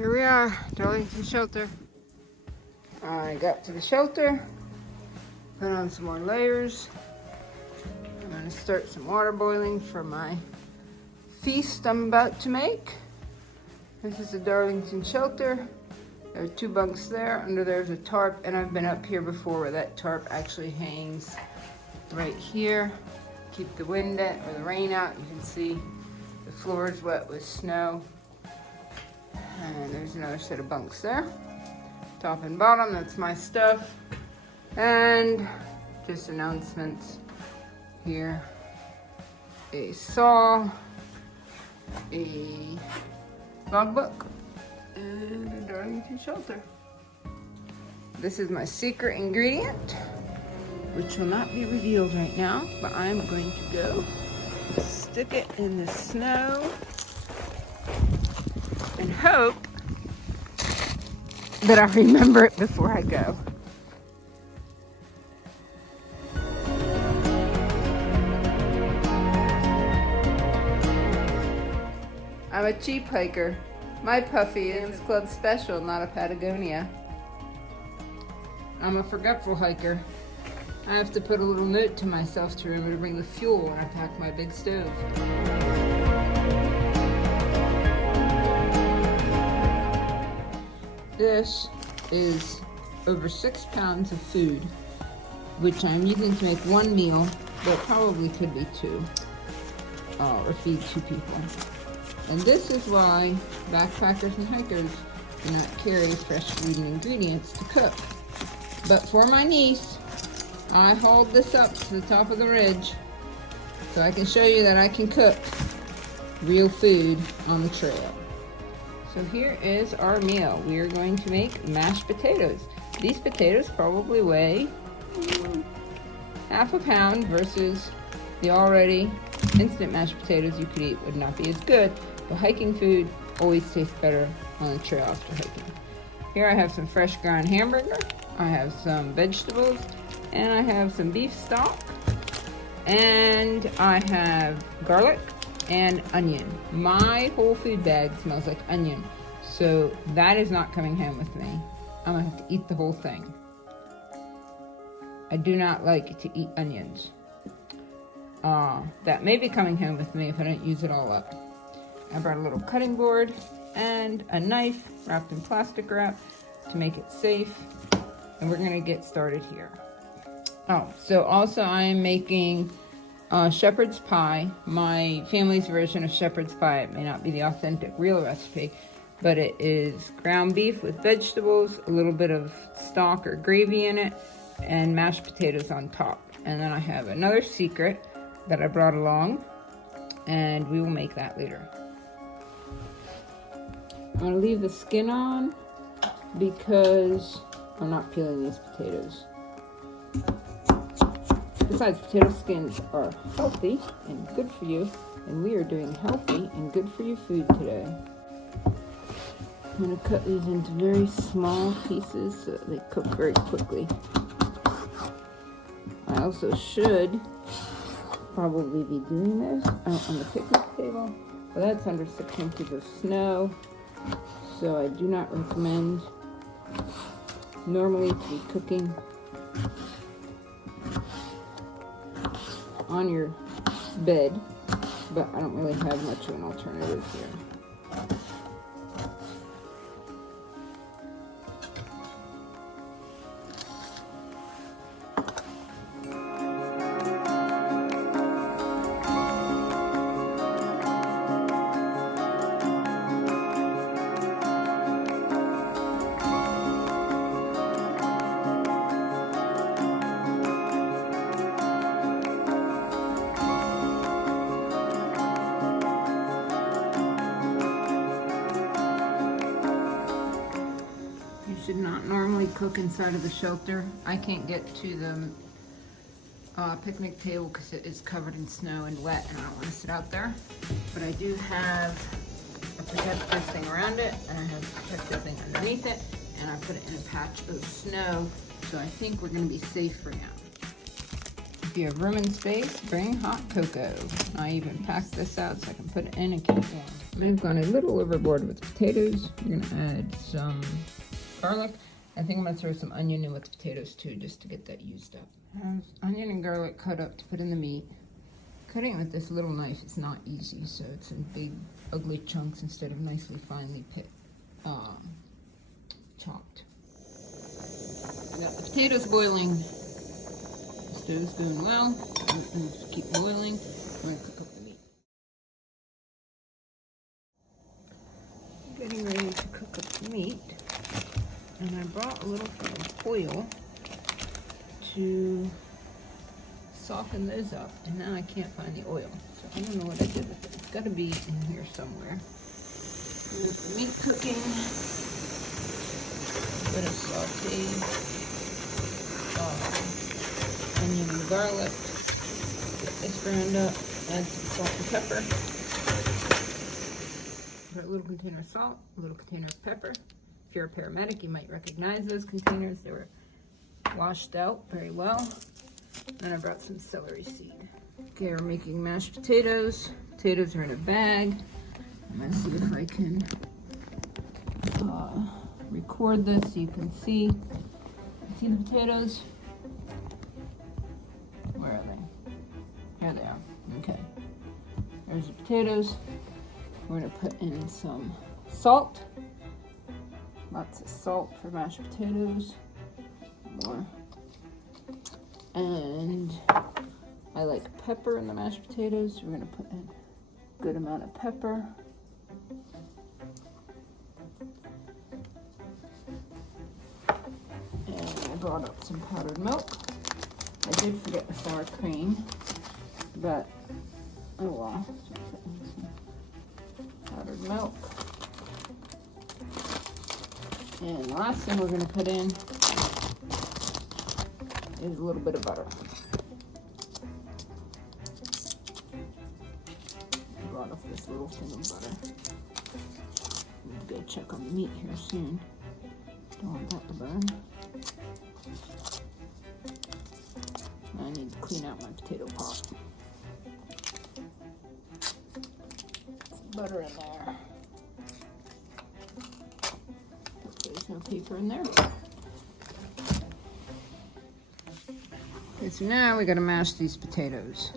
Here we are, Darlington Shelter. I got to the shelter, put on some more layers. I'm gonna start some water boiling for my feast I'm about to make. This is the Darlington Shelter. There are 2 bunks there. Under there's a tarp, and I've been up here before where that tarp actually hangs right here. Keep the wind out or the rain out. You can see the floor is wet with snow. And there's another set of bunks there. Top and bottom, that's my stuff. And just announcements here. A saw, a logbook, and a Darlington Shelter. This is my secret ingredient, which will not be revealed right now, but I'm going to go stick it in the snow and hope that I remember it before I go. I'm a cheap hiker. My puffy is Club Special, not a Patagonia. I'm a forgetful hiker. I have to put a little note to myself to remember to bring the fuel when I pack my big stove. This is over 6 pounds of food, which I'm using to make 1 meal, but probably could be 2, or feed 2 people. And this is why backpackers and hikers do not carry fresh food and ingredients to cook. But for my niece, I hauled this up to the top of the ridge so I can show you that I can cook real food on the trail. So here is our meal. We are going to make mashed potatoes. These potatoes probably weigh half a pound versus the already instant mashed potatoes you could eat would not be as good. But hiking food always tastes better on the trail after hiking. Here I have some fresh ground hamburger. I have some vegetables, and I have some beef stock, and I have garlic and onion. My whole food bag smells like onion, so that is not coming home with me. I'm gonna have to eat the whole thing. I do not like to eat onions. That may be coming home with me if I don't use it all up. I brought a little cutting board and a knife wrapped in plastic wrap to make it safe, and we're gonna get started here. So also I am making shepherd's pie, my family's version of shepherd's pie. It may not be the authentic real recipe, but it is ground beef with vegetables, a little bit of stock or gravy in it, and mashed potatoes on top. And then I have another secret that I brought along, and we will make that later. I'm gonna leave the skin on because I'm not peeling these potatoes. Besides, potato skins are healthy and good for you, and we are doing healthy and good for you food today. I'm going to cut these into very small pieces so that they cook very quickly. I also should probably be doing this out on the picnic table, but that's under 6 inches of snow, so I do not recommend normally to be cooking on your bed, but I don't really have much of an alternative here. Should not normally cook inside of the shelter. I can't get to the picnic table because it is covered in snow and wet, and I don't want to sit out there. But I do have a protective thing around it, and I have a protective thing underneath it, and I put it in a patch of snow, so I think we're going to be safe for now. If you have room and space, bring hot cocoa. I even packed this out so I can put it in and keep it warm. And I've gone a little overboard with the potatoes. We're gonna add some garlic. I think I'm gonna throw some onion in with the potatoes too, just to get that used up. I have onion and garlic cut up to put in the meat. Cutting it with this little knife is not easy, so it's in big, ugly chunks instead of nicely finely chopped. I got the potatoes boiling. The stove's doing well. Just keep boiling. I'm gonna cook up the meat. Getting ready to cook up the meat, and I brought a little bit of oil to soften those up, and now I can't find the oil, so I don't know what I did with it. It's got to be in here somewhere. With the meat cooking, a bit of sauteed onion and garlic. Get this ground up, add some salt and pepper. Put a little container of salt, a little container of pepper. If you're a paramedic, you might recognize those containers. They were washed out very well. And I brought some celery seed. Okay, we're making mashed potatoes. Potatoes are in a bag. I'm gonna see if I can record this so you can see. See the potatoes? Where are they? Here they are. Okay. There's the potatoes. We're gonna put in some salt. Lots of salt for mashed potatoes. More. And I like pepper in the mashed potatoes. So we're gonna put in a good amount of pepper. And I brought up some powdered milk. I did forget the sour cream, but oh well. So put in some powdered milk. And the last thing we're gonna put in is a little bit of butter. I brought off this little thing of butter. I'm gonna go check on the meat here soon. Don't want that to burn. I need to clean out my potato pot. Some butter in there. Hopefully there's no paper in there. Okay, so now we gotta mash these potatoes.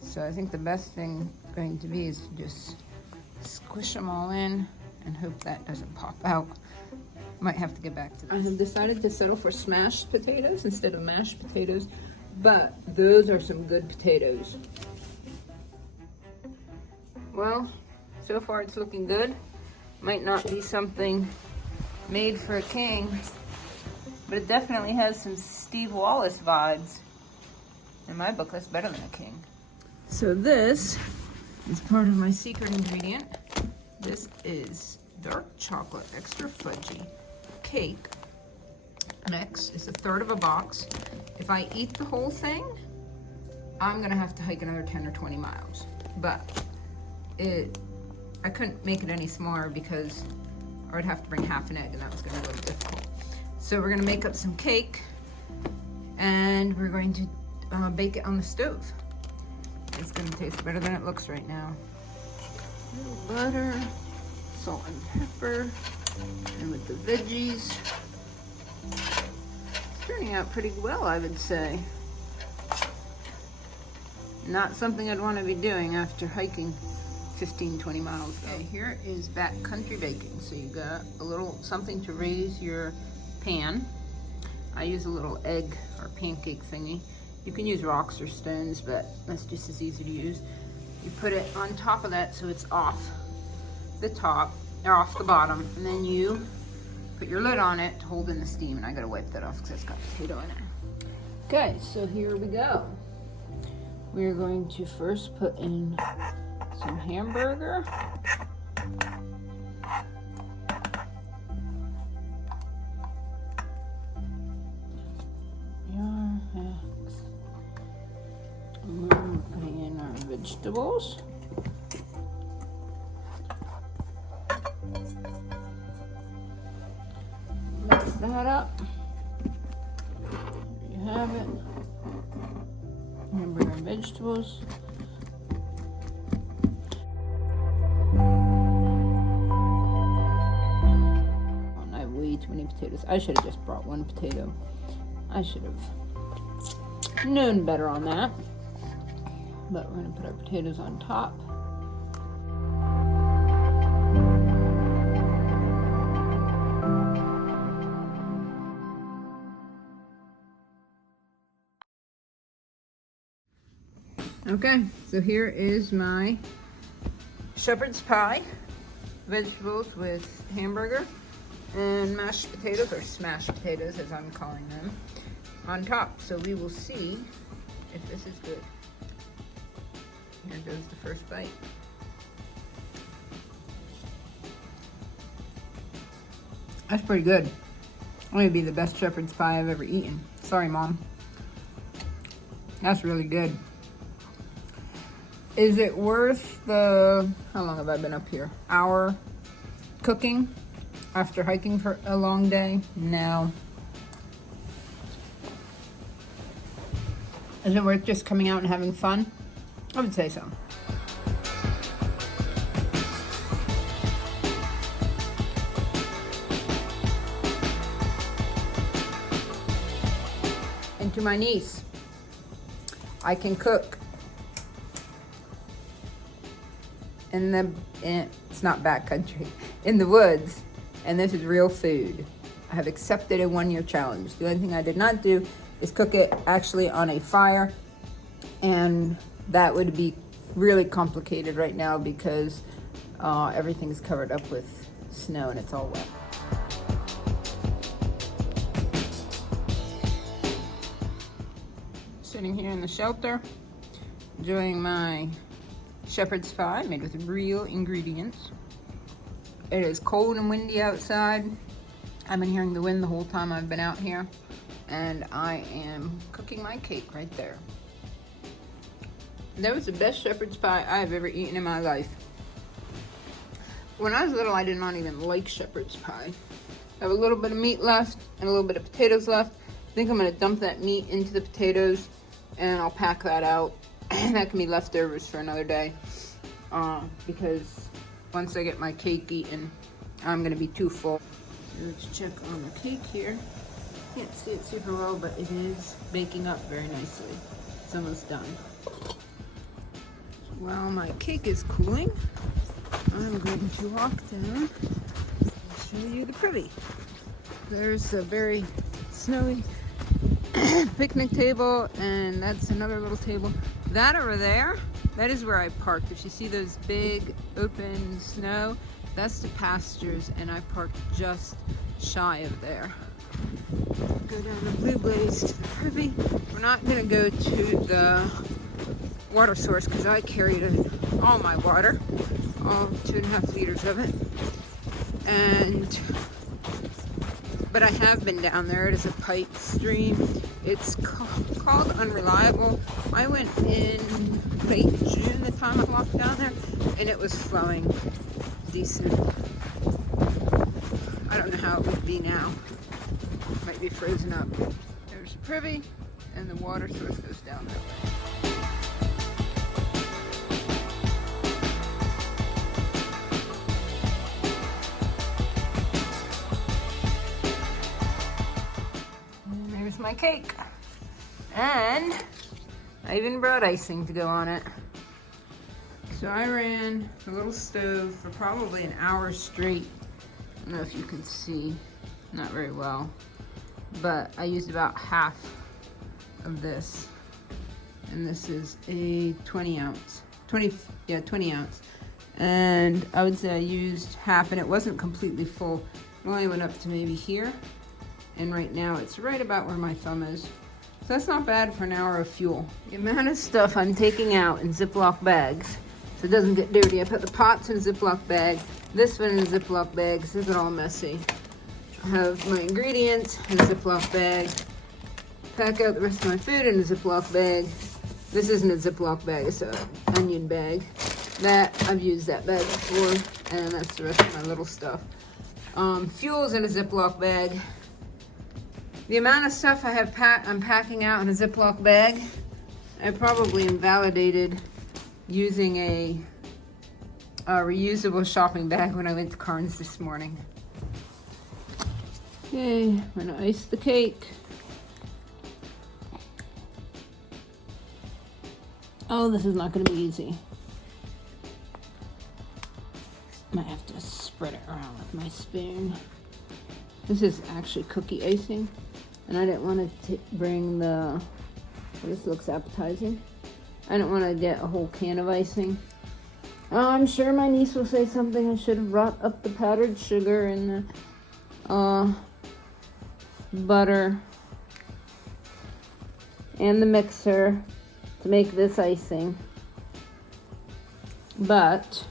So I think the best thing going to be is to just squish them all in and hope that doesn't pop out. Might have to get back to that. I have decided to settle for smashed potatoes instead of mashed potatoes, but those are some good potatoes. Well, so far it's looking good. Might not be something made for a king, but it definitely has some Steve Wallace vibes. In my book, that's better than a king. So this is part of my secret ingredient. This is dark chocolate extra fudgy cake mix. It's a third of a box. If I eat the whole thing, I'm gonna have to hike another 10 or 20 miles. But I couldn't make it any smaller because I'd have to bring half an egg, and that was gonna be a little difficult. So we're gonna make up some cake, and we're going to bake it on the stove. It's gonna taste better than it looks right now. A little butter, salt and pepper, and with the veggies. It's turning out pretty well, I would say. Not something I'd want to be doing after hiking 15, 20 miles. Okay, here is backcountry baking. So you got a little something to raise your pan. I use a little egg or pancake thingy. You can use rocks or stones, but that's just as easy to use. You put it on top of that so it's off the top, or off the bottom, and then you put your lid on it to hold in the steam, and I gotta wipe that off because it's got potato in it. Okay, so here we go. We're going to first put in some hamburger. And we're putting in our vegetables. Mix that up. There you have it. Hamburger and vegetables. be too many potatoes. I should have just brought one potato. I should have known better on that. But we're gonna put our potatoes on top. Okay, so here is my shepherd's pie, vegetables with hamburger and mashed potatoes, or smashed potatoes as I'm calling them, on top. So we will see if this is good. Here goes the first bite. That's pretty good. Maybe the best shepherd's pie I've ever eaten. Sorry, Mom. That's really good. Is it worth the, how long have I been up here? Hour cooking after hiking for a long day? No. Is it worth just coming out and having fun? I would say so. And to my niece, I can cook. It's not backcountry, in the woods, and this is real food. I have accepted a 1-year challenge. The only thing I did not do is cook it actually on a fire, and that would be really complicated right now because everything's covered up with snow and it's all wet. Sitting here in the shelter, enjoying my shepherd's pie made with real ingredients. It is cold and windy outside. I've been hearing the wind the whole time I've been out here, and I am cooking my cake right there. That was the best shepherd's pie I've ever eaten in my life. When I was little, I did not even like shepherd's pie. I have a little bit of meat left and a little bit of potatoes left. I think I'm gonna dump that meat into the potatoes and I'll pack that out. That can be leftovers for another day, because once I get my cake eaten, I'm gonna be too full. Let's check on the cake here. Can't see it super well, but it is baking up very nicely. It's almost done. While my cake is cooling, I'm going to walk down and show you the privy. There's a very snowy picnic table, and that's another little table. That over there, that is where I parked. If you see those big open snow, that's the pastures, and I parked just shy of there. Go down the Blue Blaze to the privy. We're not gonna go to the water source because I carried all my water, all 2.5 liters of it. But I have been down there. It is a pipe stream. It's called Unreliable. I went in late June, the time I walked down there, and it was flowing decent. I don't know how it would be now. It might be frozen up. There's a privy, and the water source goes down that way. My cake, and I even brought icing to go on it. So I ran the little stove for probably an hour straight. I don't know if you can see, not very well, but I used about half of this, and this is a 20 ounce, and I would say I used half, and it wasn't completely full. It only went up to maybe here. And right now it's right about where my thumb is. So that's not bad for an hour of fuel. The amount of stuff I'm taking out in Ziploc bags so it doesn't get dirty. I put the pots in a Ziploc bag, this one in a Ziploc bag. This isn't all messy. I have my ingredients in a Ziploc bag. Pack out the rest of my food in a Ziploc bag. This isn't a Ziploc bag, it's an onion bag. That, I've used that bag before, and that's the rest of my little stuff. Fuel's in a Ziploc bag. The amount of stuff I have I'm packing out in a Ziploc bag, I probably invalidated using a reusable shopping bag when I went to Carnes this morning. Okay, I'm gonna ice the cake. Oh, this is not gonna be easy. Might have to spread it around with my spoon. This is actually cookie icing, and I didn't want to bring the, well, this looks appetizing. I didn't want to get a whole can of icing. I'm sure my niece will say something. I should have brought up the powdered sugar and the butter and the mixer to make this icing. But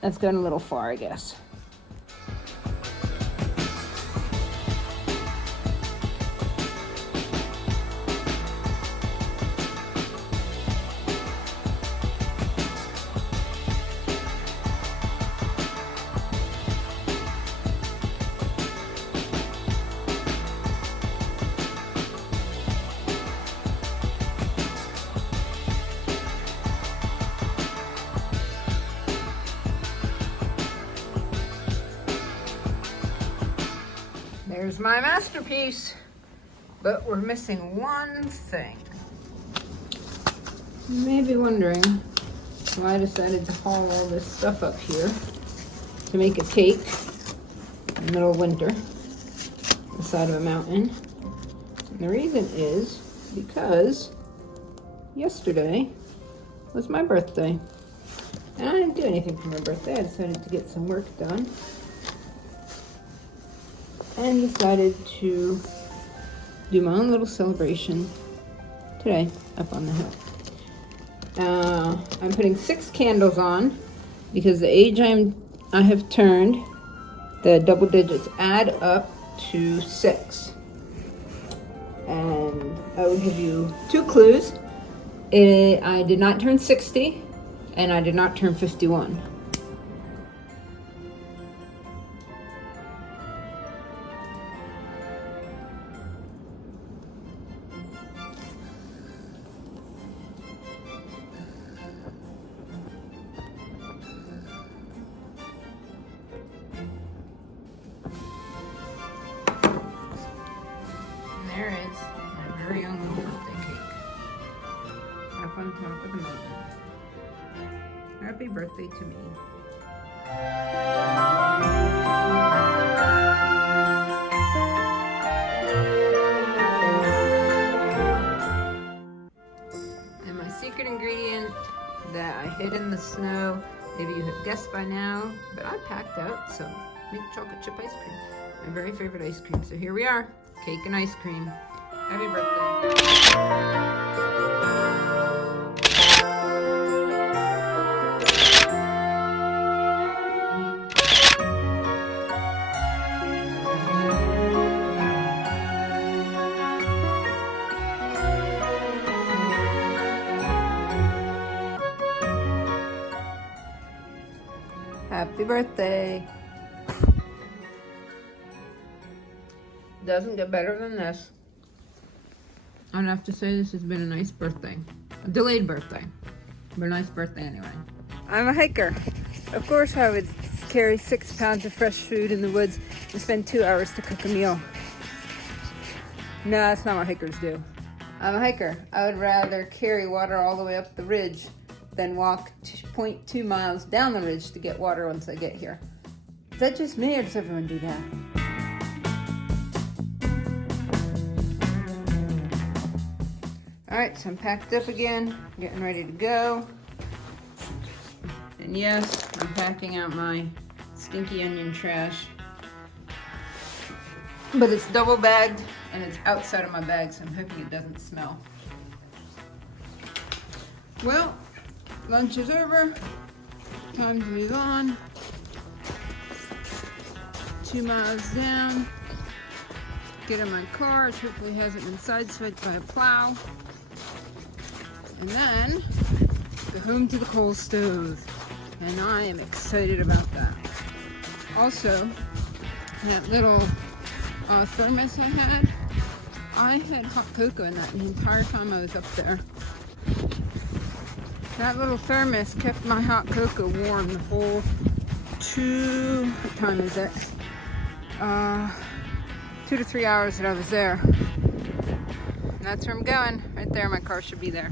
that's gone a little far, I guess. There's my masterpiece, but we're missing one thing. You may be wondering why I decided to haul all this stuff up here to make a cake in the middle of winter on the side of a mountain. And the reason is because yesterday was my birthday. And I didn't do anything for my birthday. I decided to get some work done. And decided to do my own little celebration today up on the hill. I'm putting 6 candles on because the age I have turned, the double digits add up to 6. And I will give you 2 clues. I did not turn 60 and I did not turn 51. There is my very own little birthday cake. Up on top of the mountain. Happy birthday to me. And my secret ingredient that I hid in the snow, maybe you have guessed by now, but I packed out some mint chocolate chip ice cream. My very favorite ice cream. So here we are. Cake and ice cream. Happy birthday. Happy birthday. Doesn't get better than this. I'd have to say this has been a nice birthday. A delayed birthday, but a nice birthday anyway. I'm a hiker. Of course I would carry 6 pounds of fresh food in the woods and spend 2 hours to cook a meal. No, that's not what hikers do. I'm a hiker. I would rather carry water all the way up the ridge than walk 0.2 miles down the ridge to get water once I get here. Is that just me or does everyone do that? Alright, so I'm packed up again, getting ready to go. And yes, I'm packing out my stinky onion trash. But it's double bagged and it's outside of my bag, so I'm hoping it doesn't smell. Well, lunch is over. Time to move on. 2 miles down. Get in my car, which hopefully hasn't been sideswiped by a plow. And then go home to the coal stove. And I am excited about that. Also, that little thermos I had hot cocoa in that the entire time I was up there. That little thermos kept my hot cocoa warm the whole what time is it? 2 to 3 hours that I was there. And that's where I'm going. Right there, my car should be there.